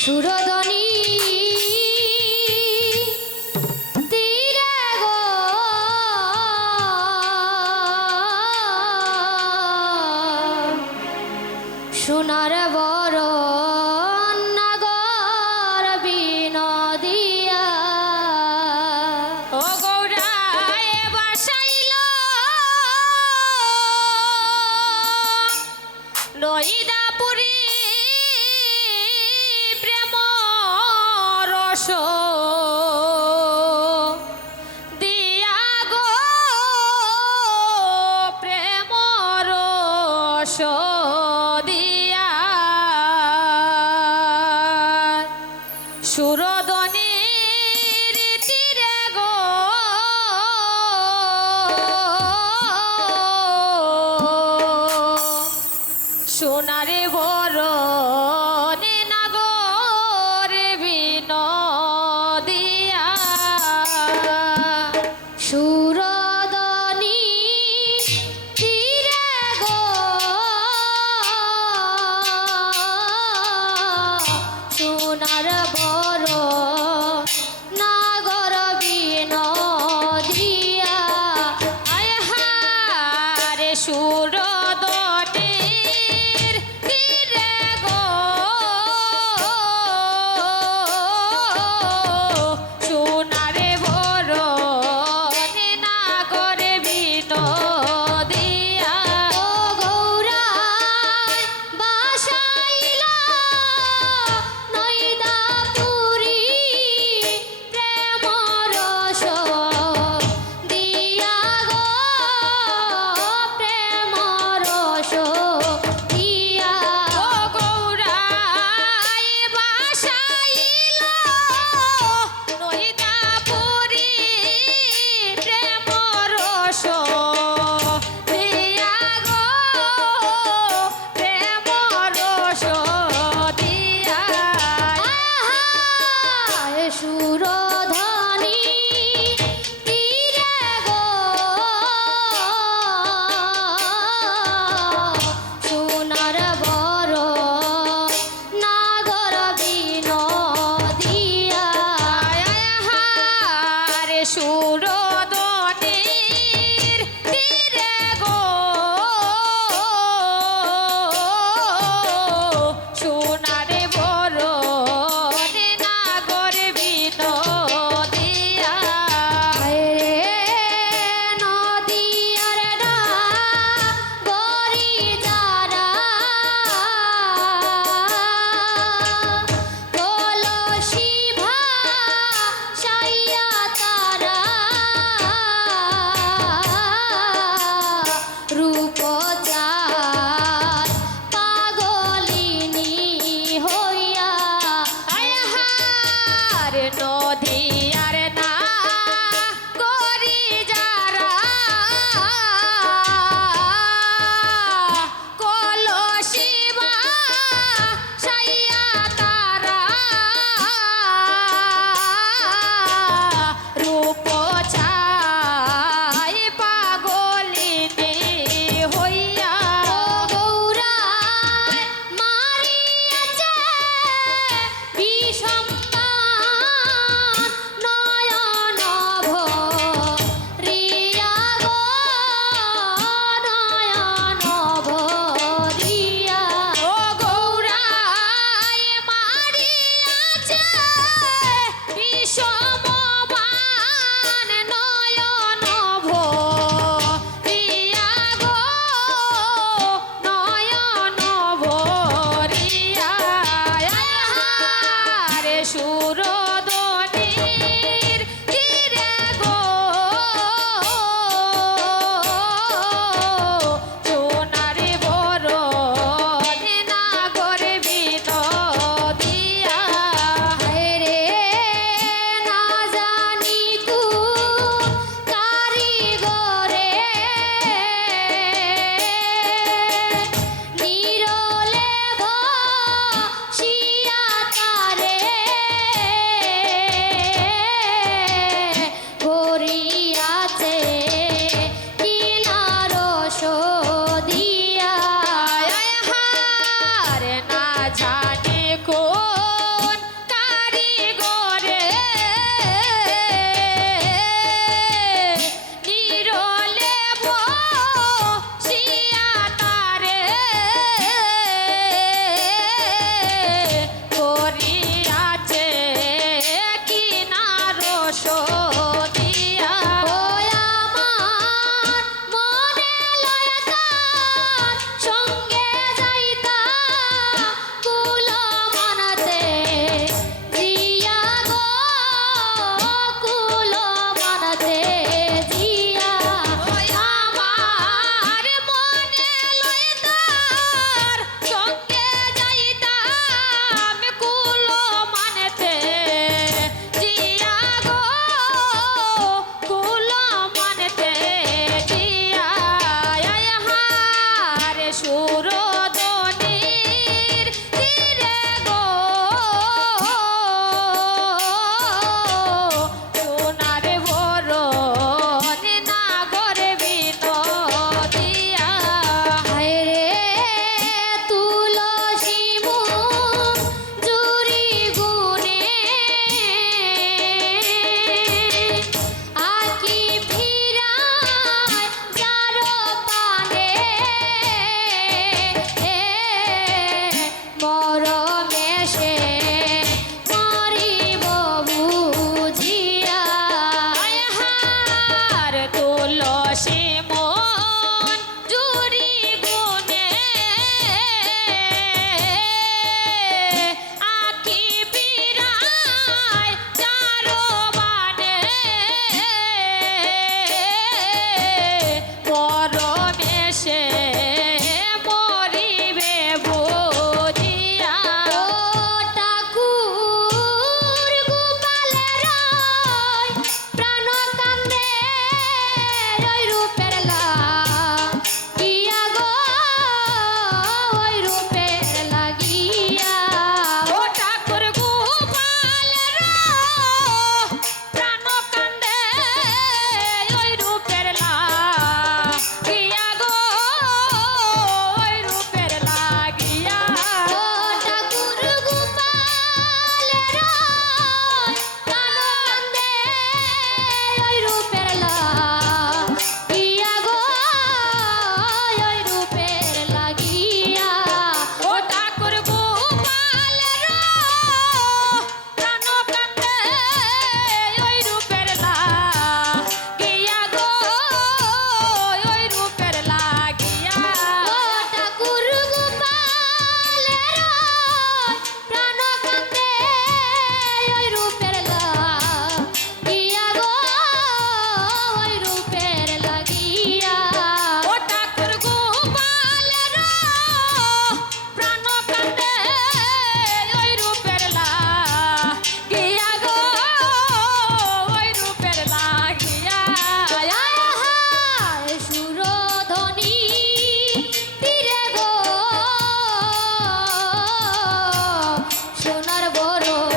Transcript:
সুরদনী তীরে গো সোনার বড় নাগর বিনোদিয়া ও গৌরায় বাসাইল নইদাপুরী প্রেম রস দিয়া গো প্রেম রস দিয়া সুরদনীর তীরে গো সোনারে বড় নাগরে বিনোদিয়া সুরদনী তীরে গো সোনার বড় নাগর বিনোদিয়া আয় হারে সুরদনীর তীরে গো সোনারে বড় নাগরে বিনোদিয়া ও গৌরায় বাসাইল নইদাপুরী প্রেম রস দিয়া গো প্রেম রস দিয়া ও গৌরায় বাসাইল নইদাপুরী প্রেম রস দিয়া গো প্রেম রস দিয়া আহা সুরধনী তীরে গো সোনার বড় নাগর বিনোদিয়া হারে সুরদনীর তীরে গো সোনারে বড় নাগর বিনোদিয়া রে নদিয়ার গরি যারা কলসি ভাসাইয়া তারা রূপ চাঁদ পাগলিনী হইয়া আয় হারে নদীয়ার না গরি যারা কলসি ভাসাইয়া তারা রূপ ছায় পাগলিনী হইয়া ও গৌরায় মারিয়াছে বিষম্মান নয়ন ভরিয়া গো নয়ন ভরিয়া ও গৌরায় মারিয়াছে বিষমবাণ নয়ন ভরিয়া গো নয়ন ভরিয়া হারে সুরদনীর তীরে গো সোনারে বড় নাগরে বিনোদিয়া রে না জানি কারিগরে নিরলে ভসিয়া তারে বড়